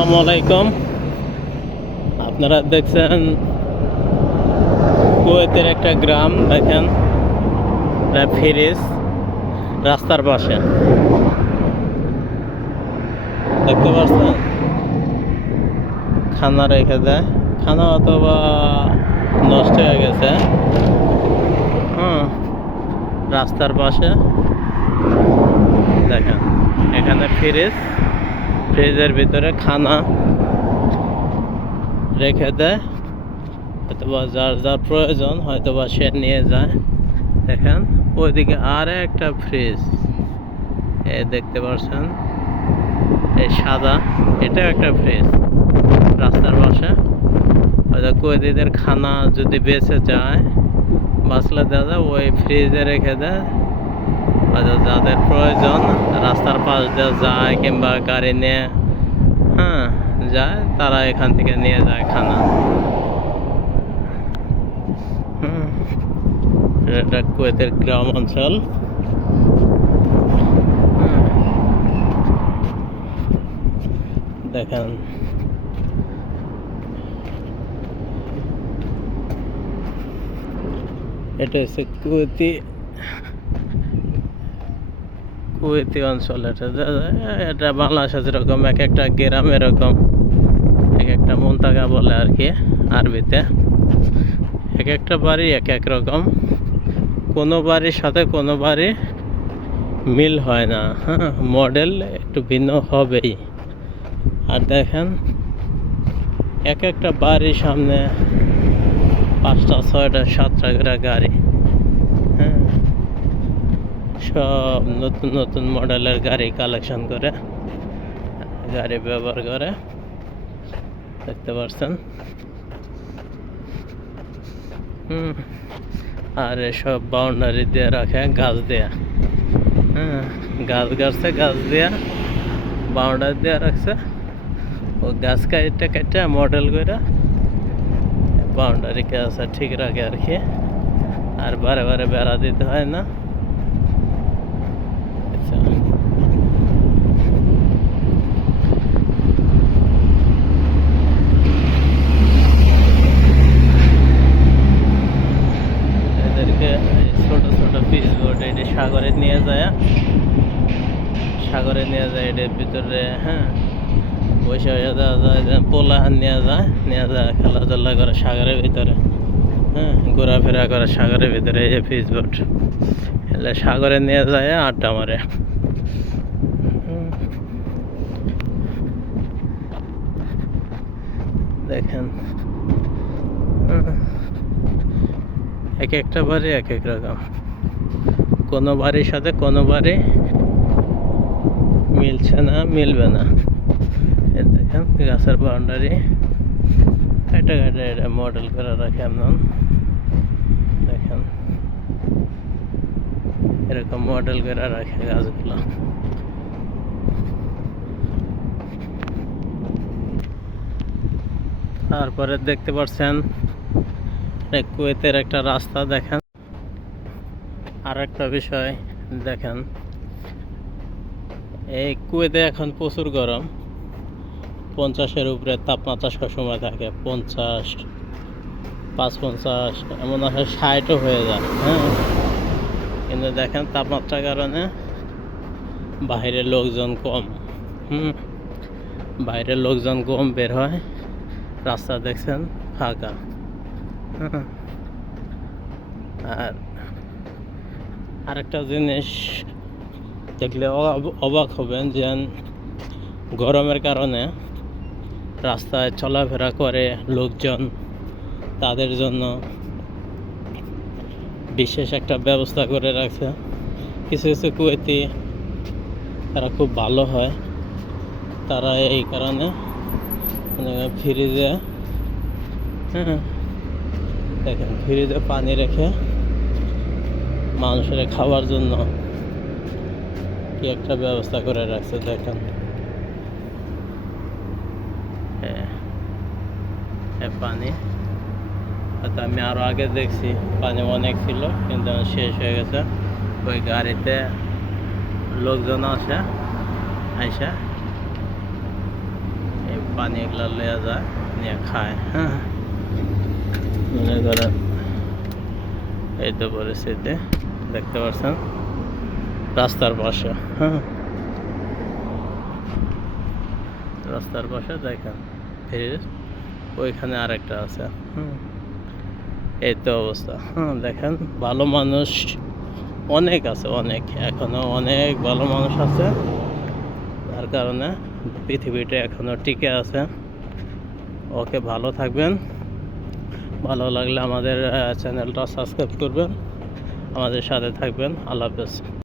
আসসালামু আলাইকুম। আপনারা দেখছেন কুয়েতের একটা গ্রাম। দেখেন ফ্রিজ রাস্তার পাশে দেখতে পাচ্ছেন। খানা রেখে দেয়, খানা অথবা নষ্ট হয়ে গেছে। রাস্তার পাশে দেখেন, এখানে ফ্রিজের ভিতরে খানা রেখে দেয়, হয়তোবা যার যার প্রয়োজন হয়তোবা সে নিয়ে যায়। দেখেন ওইদিকে আর একটা ফ্রিজ দেখতে পাচ্ছেন, এই সাদা, এটা একটা ফ্রিজ রাস্তার পাশে। হয়তো কুয়েতিদের খানা যদি বেঁচে যায়, বাঁচলে দেওয়া যায়, ওই ফ্রিজে রেখে দেয়। হয়তো যাদের প্রয়োজন রাস্তার পাশ দিয়ে যায় কিংবা গাড়ি নিয়ে যায়, তারা এখান থেকে নিয়ে যায় খানা। এটা কুয়েতের গ্রাম অঞ্চল। দেখেন এটা হচ্ছে কুয়েতি অঞ্চল। এটা বাংলাদেশে যেরকম এক একটা গ্রাম, এরকম এক একটা মন্তাগা বলে আর কি আরবিতে। এক একটা বাড়ি এক এক রকম, কোনো বাড়ির সাথে কোনো বাড়ি মিল হয় না। মডেল একটু ভিন্ন হবেই। আর দেখেন এক একটা বাড়ির সামনে 5টা 6টা 7টা করে গাড়ি। সব নতুন নতুন মডেলের গাড়ি কালেকশন করে, গাড়ি ব্যবহার করে, দেখতে পাচ্ছেন। আর এসব বাউন্ডারি দিয়ে রাখে গাছ দেয়া। গাছ গাছছে, গাছ দেয়া বাউন্ডারি দিয়ে রাখছে। ও গাছ কেটে মডেল করে বাউন্ডারি আছে ঠিক রাখে আর কি। আর বারে বারে বেড়া দিতে হয় না। এদেরকে ছোট ছোট পিস বোর্ড এটা সাগরে নিয়ে যায়, এটার ভিতরে বসে দেওয়া যায়, পোলা নিয়ে যায় খেলাধুলা করে সাগরের ভিতরে, ঘোরাফেরা করে সাগরের ভিতরে। এই যে পিস বোর্ড এলে সাগরে নিয়ে যায় আড্ডা মারে। দেখেন এক একটা বাড়ি এক এক রকম, কোনো বাড়ির সাথে কোনো বাড়ি মিলছে না, মিলবে না। দেখেন গাছের বাউন্ডারি এটা মডেল করে রাখে এমন। দেখেন এরকম মডেল করে রাখে গাছগুলো। তারপরে দেখতে পাচ্ছেন কুয়েতের একটা রাস্তা। দেখেন আর একটা বিষয় দেখেন, এই কুয়েতে এখন প্রচুর গরম, 50-এর উপরে তাপমাত্রা সবসময় থাকে। 50, 55, এমন আছে 60ও হয়ে যায়। কিন্তু দেখেন তাপমাত্রার কারণে বাইরের লোকজন কম, বাইরের লোকজন কম বের হয়। রাস্তা দেখছেন ফাঁকা। আর আরেকটা জিনিস দেখলে অবাক হবেন যে গরমের কারণে রাস্তায় চলাফেরা করে লোকজন, তাদের জন্য বিশেষ একটা ব্যবস্থা করে রাখছে। কিছু কিছু কুয়েতি তারা খুব ভালো হয়, তারা এই কারণে ফ্রিজে দেখেন ফ্রিজে পানি রেখে মানুষের খাওয়ার জন্য কি একটা ব্যবস্থা করে রাখছে। দেখেন পানি, হয়তো আমি আরো আগে দেখছি পানি অনেক ছিল, কিন্তু শেষ হয়ে গেছে। ওই গাড়িতে লোকজন আসে, পানি এগুলা লইয়া যায়, নিয়ে খায়। হ্যাঁ, মনে করেন এই তো পরিস্থিতি দেখতে পাচ্ছেন রাস্তার পাশে। হ্যাঁ, রাস্তার পাশে দেখেন ফ্রিজ, ওইখানে আরেকটা আছে। এই তো অবস্থা। দেখেন ভালো মানুষ অনেক আছে, অনেক, এখনো অনেক ভালো মানুষ আছে, তার কারণে পৃথিবীটা এখনো টিকে আছে। ওকে, ভালো থাকবেন। ভালো লাগলে আমাদের চ্যানেলটা সাবস্ক্রাইব করবেন, আমাদের সাথে থাকবেন। আল্লাহ হাফেজ।